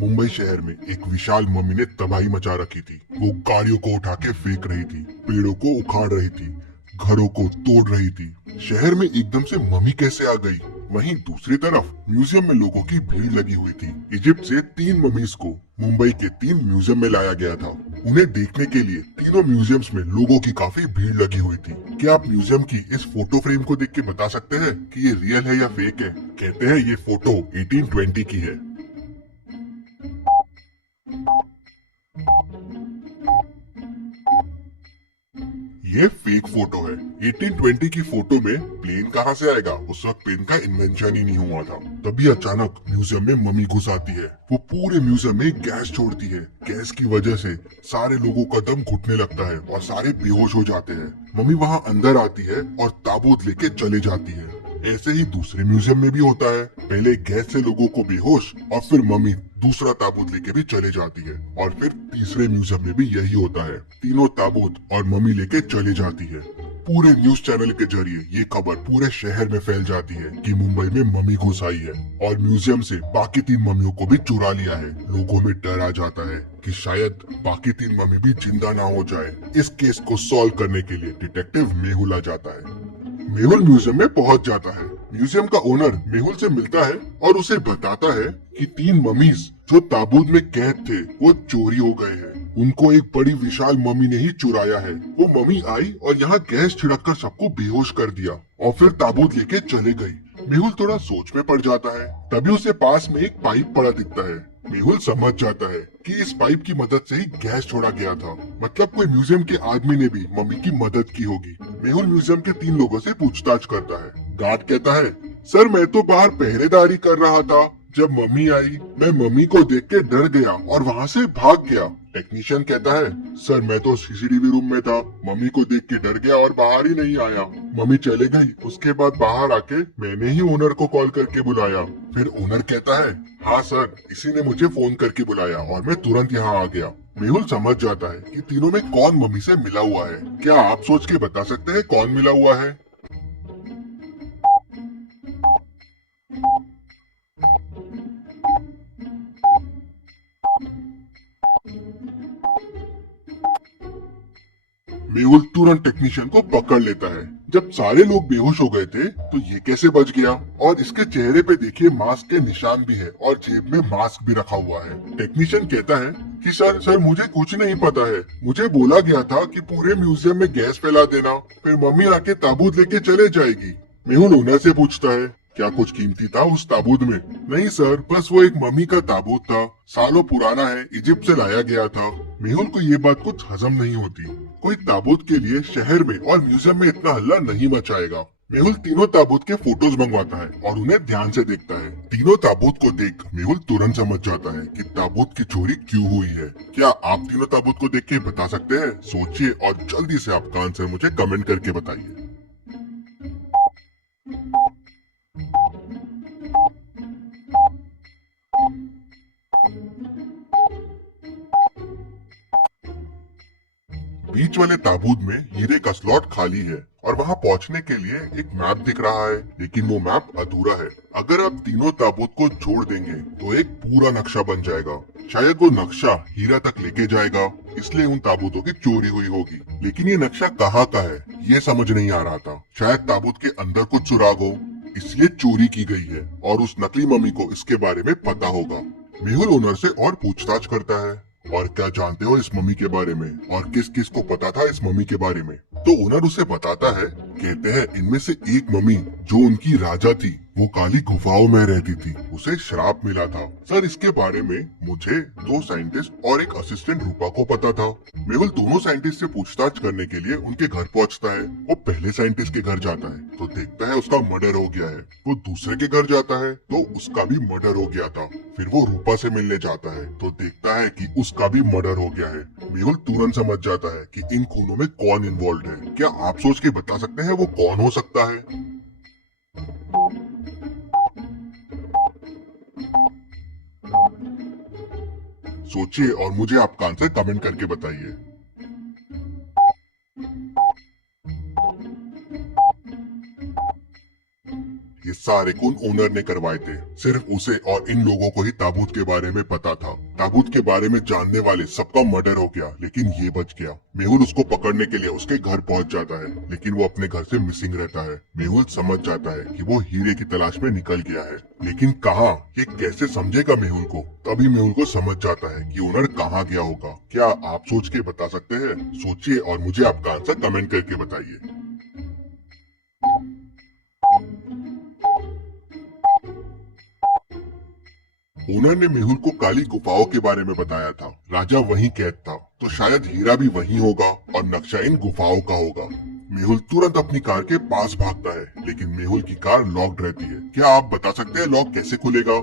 मुंबई शहर में एक विशाल मम्मी ने तबाही मचा रखी थी। वो गाड़ियों को उठा के फेंक रही थी, पेड़ों को उखाड़ रही थी, घरों को तोड़ रही थी। शहर में एकदम से मम्मी कैसे आ गई? वहीं दूसरी तरफ म्यूजियम में लोगों की भीड़ लगी हुई थी। इजिप्ट से 3 ममीज को मुंबई के 3 म्यूजियम में लाया गया था। उन्हें देखने के लिए तीनों म्यूजियम्स में लोगों की काफी भीड़ लगी हुई थी। क्या आप म्यूजियम की इस फोटो फ्रेम को देख के बता सकते हैं कि ये रियल है या फेक है? कहते हैं ये फोटो 1820 की है। ये फेक फोटो है। 1820 की फोटो में प्लेन कहाँ से आएगा? उस वक्त प्लेन का इन्वेंशन ही नहीं हुआ था। तभी अचानक म्यूजियम में मम्मी घुस आती है। वो पूरे म्यूजियम में गैस छोड़ती है। गैस की वजह से सारे लोगों का दम घुटने लगता है और सारे बेहोश हो जाते हैं। मम्मी वहाँ अंदर आती है और ताबूत लेके चले जाती है। ऐसे ही दूसरे म्यूजियम में भी होता है। पहले गैस से लोगों को बेहोश और फिर मम्मी दूसरा ताबूत लेके भी चले जाती है। और फिर तीसरे म्यूजियम में भी यही होता है। तीनों ताबूत और मम्मी लेके चली जाती है। पूरे न्यूज चैनल के जरिए ये खबर पूरे शहर में फैल जाती है कि मुंबई में मम्मी घुस आई है और म्यूजियम से बाकी 3 मम्मियों को भी चुरा लिया है। लोगों में डर आ जाता है कि शायद बाकी 3 मम्मी भी जिंदा ना हो जाए। इस केस को सॉल्व करने के लिए डिटेक्टिव मेहुल आ जाता है। मेहुल म्यूजियम में पहुंच जाता है। म्यूजियम का ओनर मेहुल से मिलता है और उसे बताता है कि 3 ममीज जो ताबूत में कैद थे वो चोरी हो गए हैं। उनको एक बड़ी विशाल मम्मी ने ही चुराया है। वो मम्मी आई और यहाँ गैस छिड़क कर सबको बेहोश कर दिया और फिर ताबूत लेके चले गई। मेहुल थोड़ा सोच में पड़ जाता है। तभी उसे पास में एक पाइप पड़ा दिखता है। मेहुल समझ जाता है कि इस पाइप की मदद से ही गैस छोड़ा गया था। मतलब कोई म्यूजियम के आदमी ने भी मम्मी की मदद की होगी। मेहुल म्यूजियम के 3 लोगों से पूछताछ करता है। गार्ड कहता है, सर मैं तो बाहर पहरेदारी कर रहा था। जब मम्मी आई मैं मम्मी को देख के डर गया और वहाँ से भाग गया। टेक्नीशियन कहता है, सर मैं तो सीसीटीवी रूम में था। मम्मी को देख के डर गया और बाहर ही नहीं आया। मम्मी चले गई। उसके बाद बाहर आके मैंने ही ओनर को कॉल करके बुलाया। फिर ओनर कहता है, हाँ सर इसी ने मुझे फोन करके बुलाया और मैं तुरंत यहाँ आ गया। मेहुल समझ जाता है कि तीनों में कौन मम्मी से मिला हुआ है। क्या आप सोच के बता सकते हैं कौन मिला हुआ है? मेहुल तुरंत टेक्नीशियन को पकड़ लेता है। जब सारे लोग बेहोश हो गए थे तो ये कैसे बच गया? और इसके चेहरे पे देखिए मास्क के निशान भी है और जेब में मास्क भी रखा हुआ है। टेक्नीशियन कहता है कि सर मुझे कुछ नहीं पता है। मुझे बोला गया था कि पूरे म्यूजियम में गैस फैला देना, फिर मम्मी आके ताबूत लेके चले जाएगी। मेहुल ओनर से पूछता है, क्या कुछ कीमती था उस ताबूत में? नहीं सर, बस वो एक मम्मी का ताबूत था। सालों पुराना है, इजिप्ट से लाया गया था। मेहुल को ये बात कुछ हजम नहीं होती। कोई ताबूत के लिए शहर में और म्यूजियम में इतना हल्ला नहीं मचाएगा। मेहुल तीनों ताबूत के फोटोज मंगवाता है और उन्हें ध्यान से देखता है। तीनों ताबूत को देख मेहुल तुरंत समझ जाता है कि ताबूत की चोरी क्यों हुई है। क्या आप तीनों ताबूत को देख के बता सकते हैं? सोचिए और जल्दी से आपका आंसर मुझे कमेंट करके बताइए। बीच वाले ताबूत में हीरे का स्लॉट खाली है और वहाँ पहुँचने के लिए एक मैप दिख रहा है, लेकिन वो मैप अधूरा है। अगर आप तीनों ताबूत को जोड़ देंगे तो एक पूरा नक्शा बन जाएगा। शायद वो नक्शा हीरा तक लेके जाएगा, इसलिए उन ताबूतों की चोरी हुई होगी। लेकिन ये नक्शा कहाँ का है ये समझ नहीं आ रहा था। शायद ताबूत के अंदर कुछ सुराग हो, इसलिए चोरी की गई है और उस नकली मम्मी को इसके बारे में पता होगा। मेहुल ओनर से और पूछताछ करता है, और क्या जानते हो इस मम्मी के बारे में और किस किस को पता था इस मम्मी के बारे में? तो ओनर उसे बताता है। कहते हैं इनमें से एक मम्मी जो उनकी राजा थी वो काली गुफाओं में रहती थी, उसे श्राप मिला था। सर इसके बारे में मुझे 2 साइंटिस्ट और एक असिस्टेंट रूपा को पता था। मेहुल दोनों साइंटिस्ट से पूछताछ करने के लिए उनके घर पहुंचता है। वो पहले साइंटिस्ट के घर जाता है तो देखता है उसका मर्डर हो गया है। वो दूसरे के घर जाता है तो उसका भी मर्डर हो गया था। फिर वो रूपा से मिलने जाता है तो देखता है कि उसका भी मर्डर हो गया है। मेहुल तुरंत समझ जाता है कि इन खूनों में कौन इन्वॉल्व है। क्या आप सोच के बता सकते हैं वो कौन हो सकता है? सोचिए और मुझे आपका आंसर कमेंट करके बताइए। ये सारे खून ओनर ने करवाए थे। सिर्फ उसे और इन लोगों को ही ताबूत के बारे में पता था। ताबूत के बारे में जानने वाले सबका मर्डर हो गया, लेकिन ये बच गया। मेहुल उसको पकड़ने के लिए उसके घर पहुंच जाता है, लेकिन वो अपने घर से मिसिंग रहता है। मेहुल समझ जाता है कि वो हीरे की तलाश में निकल गया है, लेकिन कहाँ, ये कैसे समझेगा मेहुल को। तभी मेहुल को समझ जाता है कि ओनर कहाँ गया होगा। क्या आप सोच के बता सकते हैं? सोचिए और मुझे आपका आंसर कमेंट करके बताइए। ओनर ने मेहुल को काली गुफाओं के बारे में बताया था। राजा वहीं कैद था, तो शायद हीरा भी वहीं होगा और नक्शा इन गुफाओं का होगा। मेहुल तुरंत अपनी कार के पास भागता है, लेकिन मेहुल की कार लॉक्ड रहती है। क्या आप बता सकते हैं लॉक कैसे खुलेगा?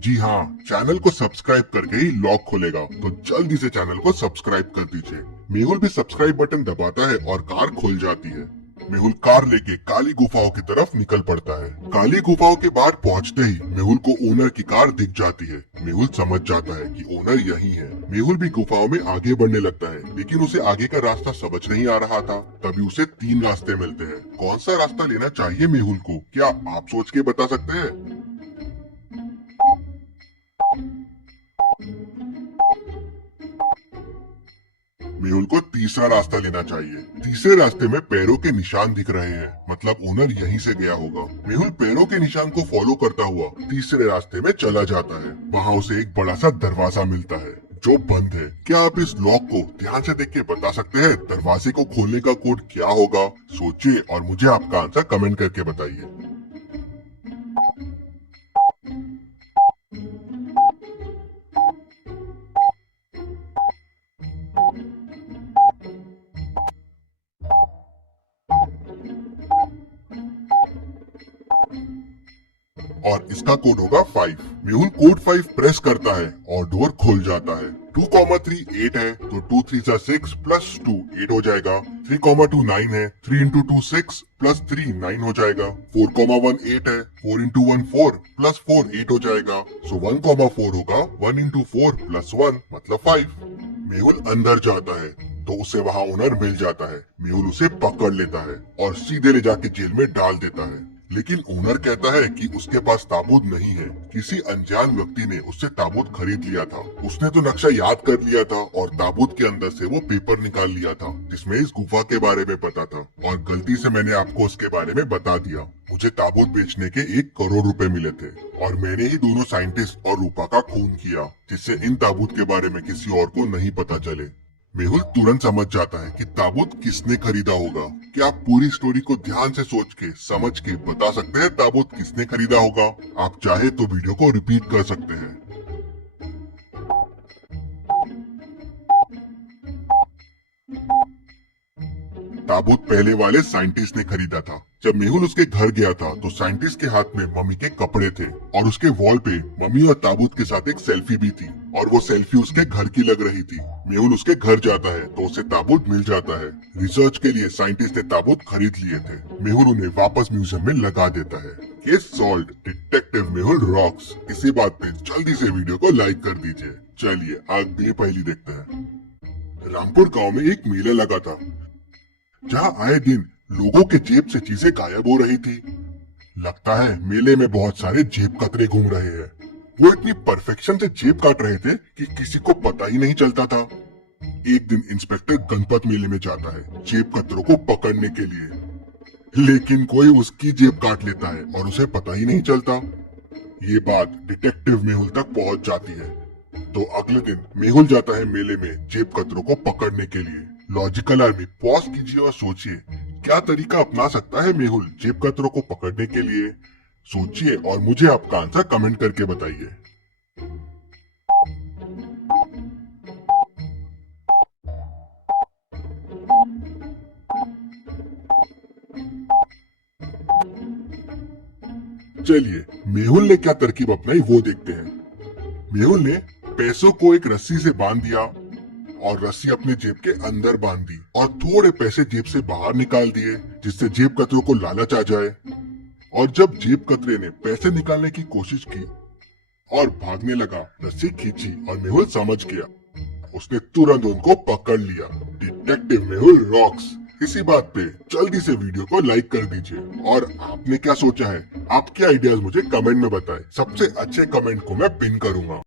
जी हाँ, चैनल को सब्सक्राइब करके ही लॉक खुलेगा, तो जल्दी से चैनल को सब्सक्राइब कर दीजिए। मेहुल भी सब्सक्राइब बटन दबाता है और कार खुल जाती है। मेहुल कार लेके काली गुफाओं की तरफ निकल पड़ता है। काली गुफाओं के बाहर पहुंचते ही मेहुल को ओनर की कार दिख जाती है। मेहुल समझ जाता है कि ओनर यही है। मेहुल भी गुफाओं में आगे बढ़ने लगता है, लेकिन उसे आगे का रास्ता समझ नहीं आ रहा था। तभी उसे 3 रास्ते मिलते हैं। कौन सा रास्ता लेना चाहिए मेहुल को? क्या आप सोच के बता सकते हैं? मेहुल को तीसरा रास्ता लेना चाहिए। तीसरे रास्ते में पैरों के निशान दिख रहे हैं, मतलब ओनर यहीं से गया होगा। मेहुल पैरों के निशान को फॉलो करता हुआ तीसरे रास्ते में चला जाता है। वहाँ उसे एक बड़ा सा दरवाजा मिलता है जो बंद है। क्या आप इस लॉक को ध्यान से देख के बता सकते हैं दरवाजे को खोलने का कोड क्या होगा? सोचिए और मुझे आपका आंसर कमेंट करके बताइए। और इसका कोड होगा 5। मेहुल कोड 5 प्रेस करता है और डोर खुल जाता है। 2,3 8 है, तो 2 3 6 प्लस 2 8 हो जाएगा। 3,2 9 है, 3 इंटू 2 6 प्लस 3 9 हो जाएगा। 4,1 8 है, 4 इंटू 1 4 प्लस 4 8 हो जाएगा। सो 1,4 होगा 1 इंटू 4 प्लस 1 मतलब 5। मेहुल अंदर जाता है तो उसे वहाँ ओनर मिल जाता है। मेहुल उसे पकड़ लेता है और सीधे ले जाके जेल में डाल देता है। लेकिन ओनर कहता है कि उसके पास ताबूत नहीं है। किसी अनजान व्यक्ति ने उससे ताबूत खरीद लिया था। उसने तो नक्शा याद कर लिया था और ताबूत के अंदर से वो पेपर निकाल लिया था जिसमें इस गुफा के बारे में पता था, और गलती से मैंने आपको उसके बारे में बता दिया। मुझे ताबूत बेचने के 1 करोड़ रुपए मिले थे और मैंने ही दोनों साइंटिस्ट और रूपा का खून किया, जिससे इन ताबूत के बारे में किसी और को नहीं पता चले। मेहुल तुरंत समझ जाता है कि ताबूत किसने खरीदा होगा। क्या आप पूरी स्टोरी को ध्यान से सोच के समझ के बता सकते हैं ताबूत किसने खरीदा होगा? आप चाहे तो वीडियो को रिपीट कर सकते हैं। ताबूत पहले वाले साइंटिस्ट ने खरीदा था। जब मेहुल उसके घर गया था तो साइंटिस्ट के हाथ में मम्मी के कपड़े थे और उसके वॉल पे मम्मी और ताबूत के साथ एक सेल्फी भी थी, और वो सेल्फी उसके घर की लग रही थी। मेहुल उसके घर जाता है तो उसे ताबूत मिल जाता है। रिसर्च के लिए साइंटिस्ट ने ताबूत खरीद लिए थे। मेहुल उन्हें वापस म्यूजियम में लगा देता है। Case solved, detective Mehul rocks. इसी बात पे जल्दी से वीडियो को लाइक कर दीजिए। चलिए अगली पहेली देखते हैं। रामपुर गाँव में एक मेला लगा था जहाँ आए दिन लोगों के जेब से चीजें गायब हो रही थी। लगता है मेले में बहुत सारे जेब कतरे घूम रहे हैं। वो इतनी परफेक्शन से जेब काट रहे थे कि किसी को पता ही नहीं चलता था। एक दिन इंस्पेक्टर गणपत मेले में जाता है जेब कतरों को पकड़ने के लिए, लेकिन कोई उसकी जेब काट लेता है और उसे पता ही नहीं चलता। ये बात डिटेक्टिव मेहुल तक पहुंच जाती है, तो अगले दिन मेहुल जाता है मेले में जेब कतरों को पकड़ने के लिए। लॉजिकल आर्मी पॉज कीजिए और सोचिए क्या तरीका अपना सकता है मेहुल जेब कतरों को पकड़ने के लिए। सोचिए और मुझे आपका आंसर कमेंट करके बताइए। चलिए मेहुल ने क्या तरकीब अपनाई वो देखते हैं। मेहुल ने पैसों को एक रस्सी से बांध दिया और रस्सी अपने जेब के अंदर बांध दी और थोड़े पैसे जेब से बाहर निकाल दिए, जिससे जेब कतरों को लालच आ जाए। और जब जेब कतरे ने पैसे निकालने की कोशिश की और भागने लगा, रस्सी खींची और मेहुल समझ गया। उसने तुरंत उनको पकड़ लिया। Detective Mehul rocks. इसी बात पे जल्दी से वीडियो को लाइक कर दीजिए। और आपने क्या सोचा है, आपके आइडियाज मुझे कमेंट में बताएं। सबसे अच्छे कमेंट को मैं पिन करूंगा।